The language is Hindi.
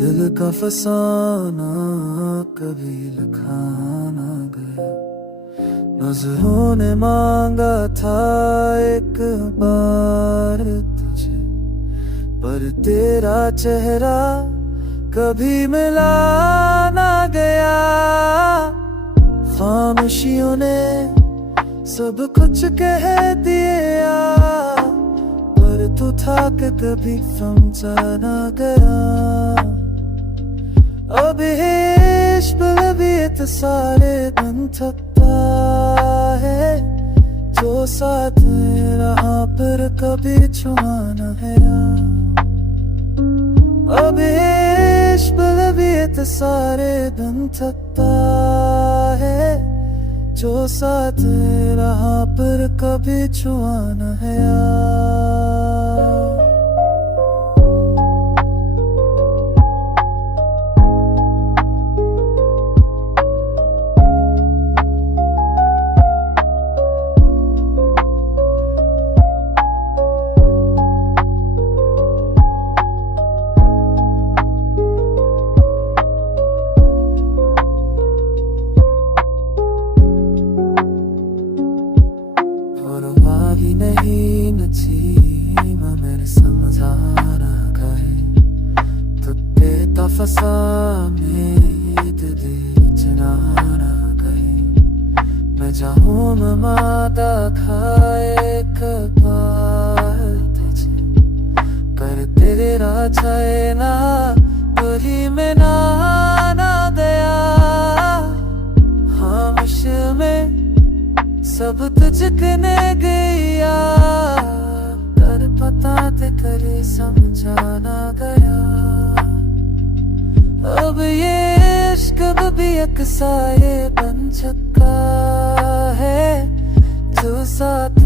दिल का फसाना कभी लिखा ना गया। नजरों ने मांगा था एक बार तुझे, पर तेरा चेहरा कभी मिला ना गया। खामोशियों ने सब कुछ कह दिया, पर तू था कि कभी समझा ना गया। अब इश्क भी सारे बन सकता है, जो साथ रहा पर कभी छुआ न गया। अब इश्क भी सारे बन सकता है, जो साथ रहा पर कभी छुआ न गया। भी नहीं नसीब मेरे समझा ना गए, तुत्ते तफसा में दिल जना ना गए। मैं जाऊँ मैं माता खाए कपार तुझे, कर तेरा छाए ना तुही में ना दया। खामोश में सब तुझकने गया, कर पता ते करे समझा ना गया। अब ये इश्क भी एक साये बन चुका है, जो साथ